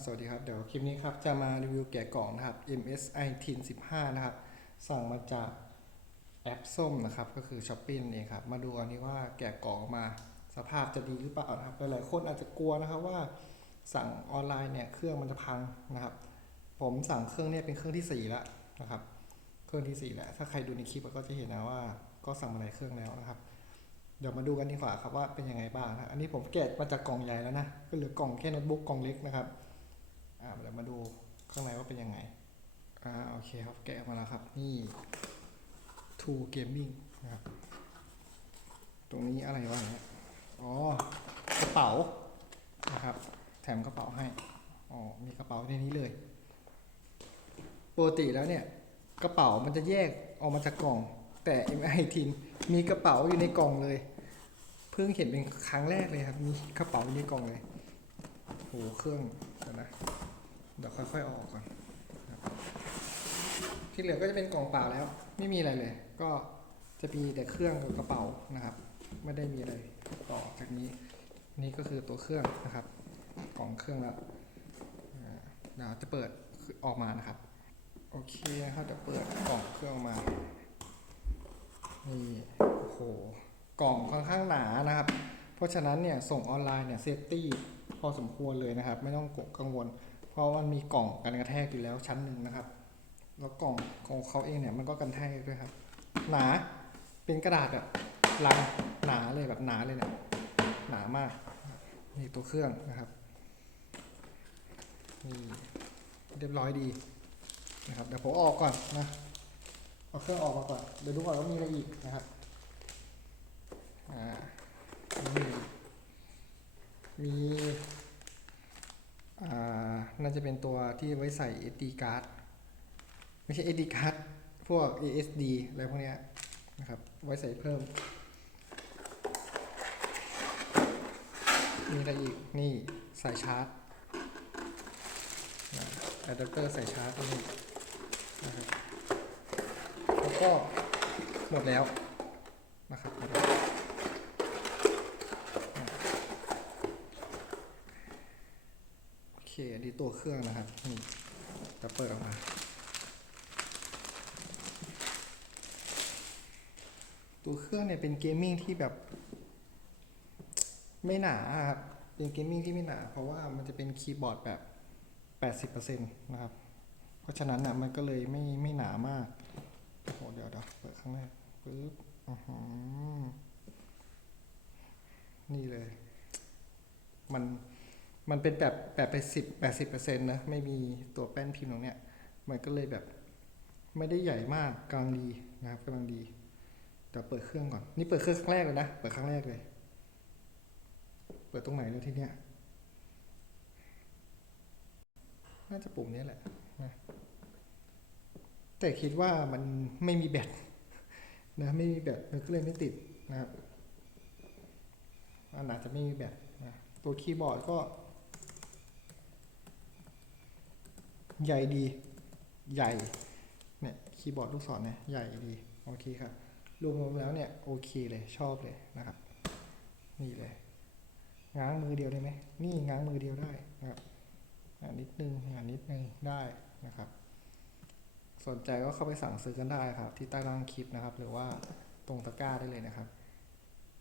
สวัสดีครับ เดี๋ยวคลิปนี้ครับจะมารีวิวแกะกล่องนะครับ MSI Tin 15 นะครับ สั่งมาจากแอปส้มนะครับ ก็คือ s h อ p e e เองครับ มาดูกันนี้ว่าแกะกล่องมาสภาพจะดีหรือเปล่านะครับ หลายๆคนอาจจะกลัวนะครับว่าสั่งออนไลน์เนี่ยเครื่องมันจะพังนะครับ ผมสั่งเครื่องเนี่ยเป็นเครื่องที่ 4 แล้วนะครับ เครื่องที่ 4 แล้ว ถ้าใครดูในคลิปก็จะเห็นนะว่า ก็สั่งมาหลายเครื่องแล้วนะครับ เดี๋ยวมาดูกันดีกว่าครับว่าเป็นยังไงบ้างนะ อันนี้ผมแกะมาจากกล่องใหญ่แล้วนะ ก็เหลือกล่องแค่โน้ตบุ๊กกล่องเล็กนะครับ อ่าเดี๋ยวมาดูข้างในว่าเป็นยังไง อ่าโอเคครับแกะมาแล้วครับนี่ True Gaming นะครับตรงนี้อะไรวะเนี่ยอ๋อกระเป๋านะครับ แถมกระเป๋าให้ อ๋อ มีกระเป๋าในนี้เลย ปกติแล้วเนี่ย กระเป๋ามันจะแยกออกมาจากกล่อง แต่ MI ทินมีกระเป๋าอยู่ในกล่องเลย เพิ่งเห็นเป็นครั้งแรกเลยครับ มีกระเป๋าอยู่ในกล่องเลยโหเครื่อง ยวนะเดี๋ยวค่อยๆออกก่อนที่เหลือก็จะเป็นกล่องเปล่าแล้ว ไม่มีอะไรเลย ก็จะมีแต่เครื่องกับกระเป๋านะครับ ไม่ได้มีอะไรต่อจากนี้ นี่ก็คือตัวเครื่องนะครับ กล่องเครื่องแล้วอ่าเดี๋ยวจะเปิดออกมานะครับ โอเคนะครับเดี๋ยวเปิดกล่องเครื่องออกมานี่โอ้โหกล่องค่อนข้างหนานะครับ ราะฉะนั้นเนี่ยส่งออนไลน์เนี่ยเซฟตี้พอสมควรเลยนะครับ ไม่ต้องกังวล เพราะมันมีกล่องกันกระแทกอยู่แล้วชั้นหนึ่งนะครับ แล้วกล่องของเขาเองเนี่ยมันก็กันแทกด้วยครับ หนาเป็นกระดาษแบบลังหนาเลยแบบหนาเลยเนี่ยหนามากนี่ตัวเครื่องนะครับนี่เรียบร้อยดีนะครับเดี๋ยวผมออกก่อนนะเอาเครื่องออกมาก่อนเดี๋ยวดูก่อนว่ามีอะไรอีกนะครับอ่า มีน่าจะเป็นตัวที่ไว้ใส่ SD card ไม่ใช่ SD card พวก ASD อะไรพวกเนี้ยนะครับ ไว้ใส่เพิ่ม มีอะไรอีก นี่สายชาร์จอะแดปเตอร์สายชาร์จตรงนี้นะครับแล้วก็หมดแล้วนะครับหมดแล้วโอ เคอันนี้ตัวเครื่องนะครับนี่จะเปิดออกมาตัวเครื่องเนี่ยเป็นเกมมิ่งที่แบบ ไม่หนาครับ เป็นเกมมิ่งที่ไม่หนา เพราะว่ามันจะเป็นคีย์บอร์ดแบบ 80%นะครับ เพราะฉะนั้นน่ะมันก็เลยไม่ไม่หนามากโอ้โหเดี๋ยวเดี๋ยวเปิดข้างแรกปึ๊บอือหือนี่เลย มัน มันเป็นแบบแบบไปสิบแปดสิบเปอร์เซ็นต์นะ ไม่มีตัวแป้นพิมพ์ตรงเนี้ย มันก็เลยแบบไม่ได้ใหญ่มากกำลังดีนะครับกำลังดีเดี๋ยวเปิดเครื่องก่อน นี่เปิดเครื่องครั้งแรกเลยนะ เปิดครั้งแรกเลย เปิดตรงไหนเลยทีเนี้ย น่าจะปุ่มนี้แหละนะแต่คิดว่ามันไม่มีแบตนะไม่มีแบตมันก็เลยไม่ติดนะครับมันอาจจะไม่มีแบตนะตัวคีย์บอร์ดก็ ใหญ่ดี ใหญ่ เนี่ยคีย์บอร์ดลูกศรเนี่ยใหญ่ดี โอเคครับ รวมๆแล้วเนี่ยโอเคเลยชอบเลยนะครับ นี่เลย ง้างมือเดียวได้ไหม นี่ง้างมือเดียวได้นะครับอ่านิดนึงอ่านิดนึงได้นะครับ สนใจก็เข้าไปสั่งซื้อกันได้ครับ ที่ใต้ล่างคลิปนะครับ หรือว่าตรงตะกร้าได้เลยนะครับ